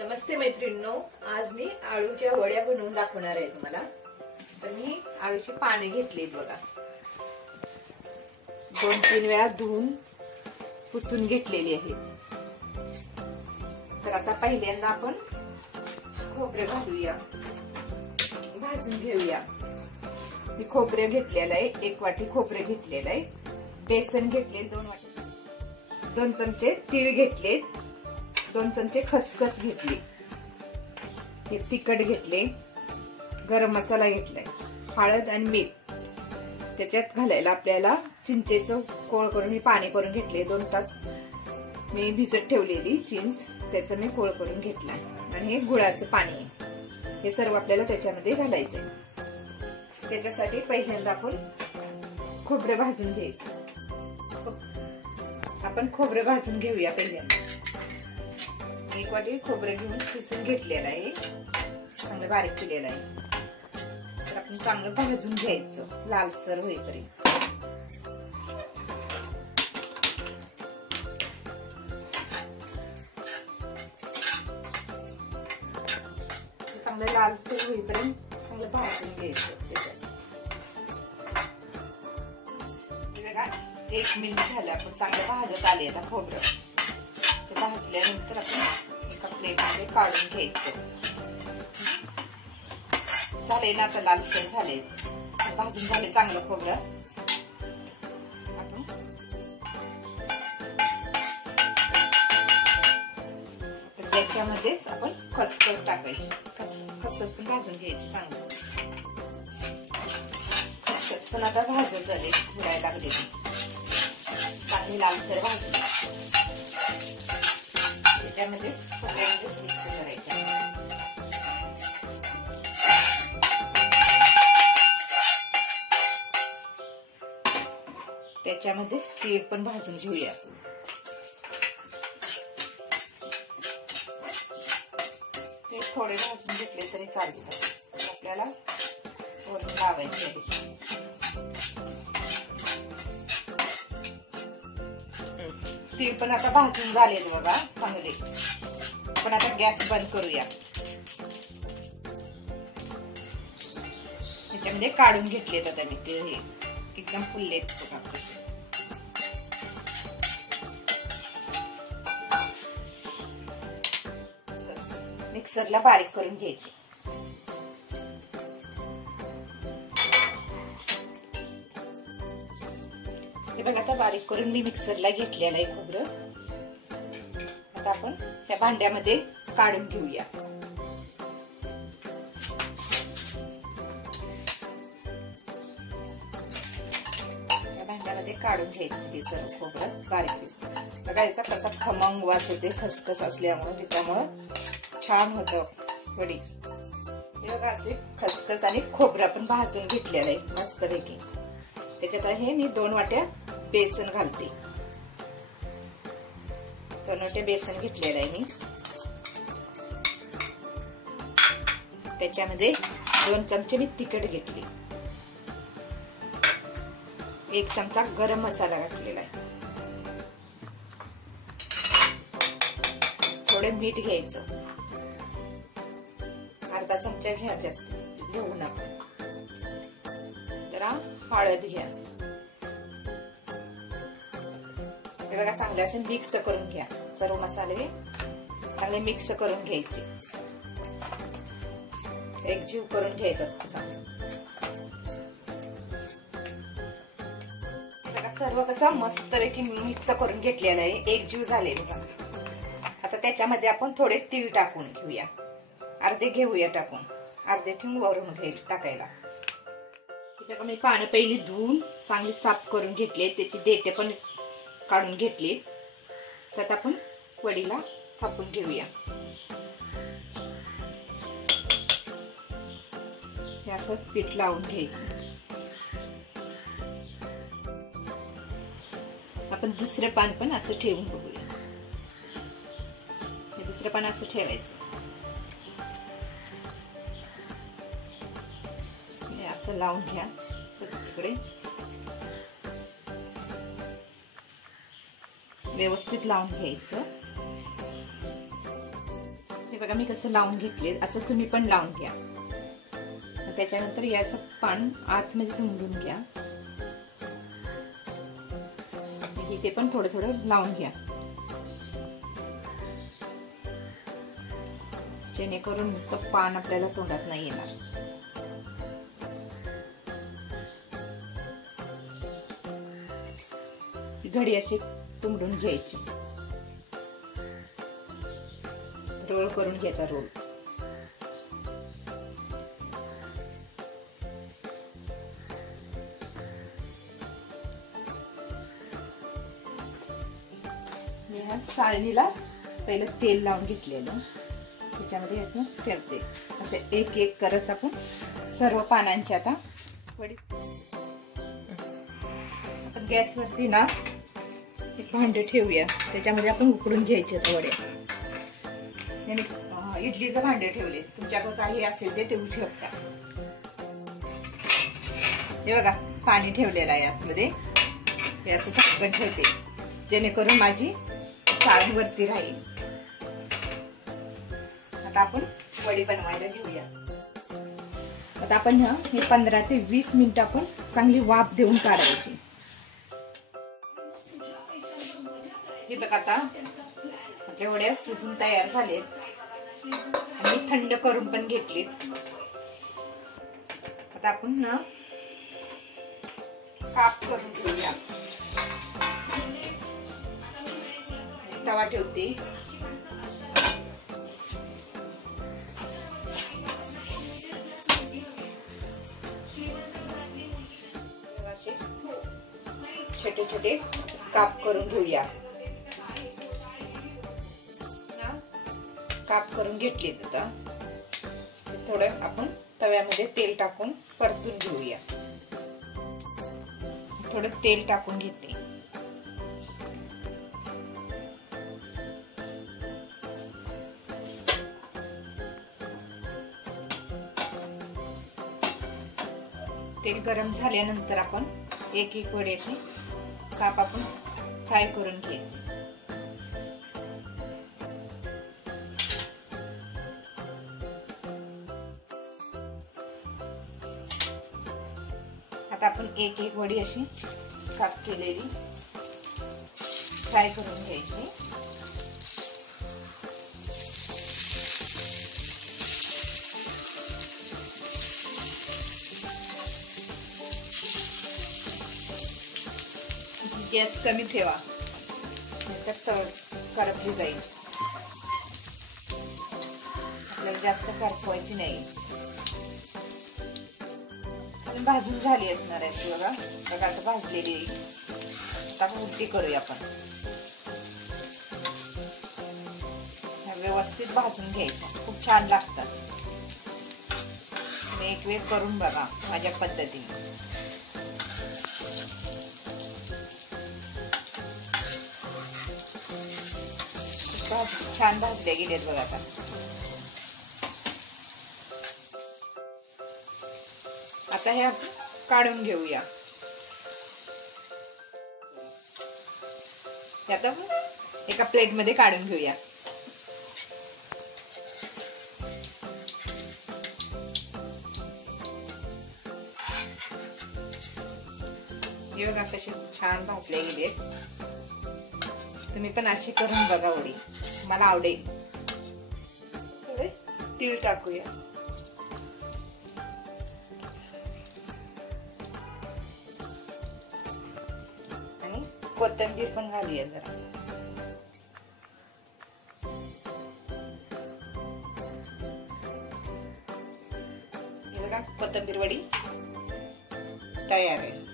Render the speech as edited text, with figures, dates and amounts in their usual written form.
नमस्ते मैत्रिणींनो, आज मी आळूच्या वड्या बनवून दाखवणार आहे तुम्हाला। तर मी आळूची पाने घेतलीत बघा, 2-3 वेळा धुवून पुसून घेतलेली आहेत। तर आता पहिल्यांदा आपण खोबरे घालूया, भाजून घेऊया। मी खोबरे घेतलेलं आहे, 1 वाटी खोबरे घेतलेलं आहे। बेसन घेतले 2 वाटी, 2 चमचे तीळ घेतले, 2 चमचे खसखस घेतली, हे तिखट घेतले, गरम मसाला घेतलाय, हळद आणि मीठ। त्याच्यात घालायला आपल्याला चिंचेचं कोळ करून मी पाणी करून घेतले, 2 तास मी भिजत ठेवलेली चिंच, त्याचं मी कोळ करून घेतलाय। आणि हे गुळाचं पाणी आहे, हे सर्व आपल्याला त्याच्यामध्ये घालायचंय। त्याच्यासाठी पहिल्यांदा आपण खोबरे भाजून घ्यायचं। आपण खोबरे भाजून घेऊया। पहिल्यांदा 1 वाटी खोबरे घेऊन किसून घेतलेलं आहे, चांगलं बारीक केलेलं आहे। तर आपण चांगलं भाजून घ्यायचं लालसर होईपर्यंत। चांगलं लालसर होईपर्यंत चांगलं भाजून घ्यायचं। बघा 1 मिनिट झालं, आपण चांगलं भाजत आले आता खोबरं। ते भाजल्यानंतर आपण एका प्लेटमध्ये काढून घ्यायचं। झाले ना आता लालसर झाले, भाजून झाले चांगलं खोबरं। आपण तर त्याच्यामध्येच आपण खसखस टाकायची, खसखस पण भाजून घ्यायची चांगलं। खसखस पण आता भाजून झाले, घुरायला लागले, चांगली लालसर भाजून त्याच्यामध्ये खोबऱ्यामध्ये मिक्स करायचे। त्याच्यामध्ये तीळ पण भाजून घेऊया। ते थोडे भाजून घेतले तरी चालतात, आपल्याला वरून लावायचे आहे। तीळ पण आता भाजून झालेत बघा चांगले। पण आता गॅस बंद करूया। त्याच्यामध्ये काढून घेतलेत आता मी तीळ, हे एकदम फुललेत बघा कसे। मिक्सरला बारीक करून घ्यायचे। हे बघा आता बारीक करून मी मिक्सरला घेतलेलं आहे खोबरं। आता आपण त्या भांड्यामध्ये काढून घेऊया। त्या भांड्यामध्ये काढून घ्यायचं हे सर्व खोबरं बारीक। बघा याचा कसा खमंग वास येते खसखस असल्यामुळे, त्याच्यामुळे छान होतं वडी। हे बघा असे खसखस आणि खोबरं पण भाजून घेतलेलं आहे मस्तपैकी। त्याच्यात आहे मी 2 वाट्या बेसन घालते, 2 वाट्या बेसन घेतलेलं आहे मी। त्याच्यामध्ये 2 चमचे मी तिखट घेतले, 1 चमचा गरम मसाला घातलेला आहे, थोडे मीठ घ्यायचं, अर्धा चमचा घ्या, जास्त घेऊ नका। जरा हळद घ्या। हे बघा चांगले असे मिक्स करून घ्या, सर्व मसाले चांगले मिक्स करून घ्यायचे, एकजीव करून घ्यायचं असं। बघा सर्व कसं मस्तपैकी मिक्स करून घेतलेलं आहे, एकजीव झाले बघा। आता त्याच्यामध्ये आपण थोडे तीळ टाकून घेऊया, अर्धे घेऊया टाकून, अर्धे ठेवून वरून टाकायला। बघा मी पानं पहिली धुवून चांगली साफ करून घेतली, त्याची देठे पण काढून घेतली। त्यात आपण वडीला थापून घेऊया। हे असं पीठ लावून घ्यायचं। आपण दुसरं पान पण असं ठेवून बघूया, हे दुसरं पान असं ठेवायचं, हे असं लावून घ्या सगळीकडे, व्यवस्थित लावून घ्यायचं। बघा मी कसं लावून घेतले, असं तुम्ही पण लावून घ्या. त्याच्यानंतर याचं पान आतमध्ये तुंबून घ्या. इथे पण थोडं थोडं लावून घ्या, जेणेकरून नुसतं पान आपल्याला तोंडात नाही येणार. घडी अशी तुंबडून घ्यायची, रोल करून घ्यायचा रोल. मी ह्या चाळणीला पहिलं तेल लावून घेतलेलं, त्याच्यामध्ये असं फिरते. असे एक एक करत आपण सर्व पानांची आता वडी. आपण गॅसवरती ना एक भांडे ठेवूया, त्याच्यामध्ये आपण उकडून घ्यायचे वड्या. मी इडलीचं भांडे ठेवले, तुमच्याकडे काही असेल ते ठेवू शकता. हे बघा पाणी ठेवलेलं आहे आतमध्ये, हे असं झाकण ठेवते जेणेकरून माझी चाळण वरती राहील. आता आपण वडी बनवायला घेऊया. आता आपण हे 15 ते 20 मिनिटं आपण चांगली वाफ देऊन काढायची. हे बघा आता आपल्या वड्या शिजून तयार झालेत आणि थंड करून पण घेतलीत. आता आपण ना काप करून घेऊया. तवा ठेवते, असे छोटे छोटे काप करून घेऊया. काप करून घेतले. आता थोडं आपण तव्यामध्ये तेल टाकून परतून घेऊया. थोडं तेल टाकून घेते. तेल गरम झाल्यानंतर आपण एक एक वडी अशी काप आपण फ्राय करून घ्यायचे. आता आपण एक एक वडी अशी काप केलेली फ्राय करून घ्यायची. गॅस कमी ठेवा, नाहीतर करपली जाईल. आपल्याला जास्त करपवायची नाही. भाजून झाली असणार आहे बघा. बघा आता भाजलेली. आता उलटी करूया आपण. व्यवस्थित भाजून घ्यायचं, खूप छान लागतात. तुम्ही एक वेळ करून बघा माझ्या पद्धतीने. छान भाजले गेलेत बघा. आता हे काढून घेऊया. आता एका प्लेट मध्ये काढून घेऊया. हे बघा कसे छान भाजले गेलेत. तुम्ही पण अशी करून बघा वडी, मला आवडेल. थोडे तीळ टाकूया. आणि कोथिंबीर पण घालूया जरा. हे बघा कोथिंबीर वडी तयार आहे.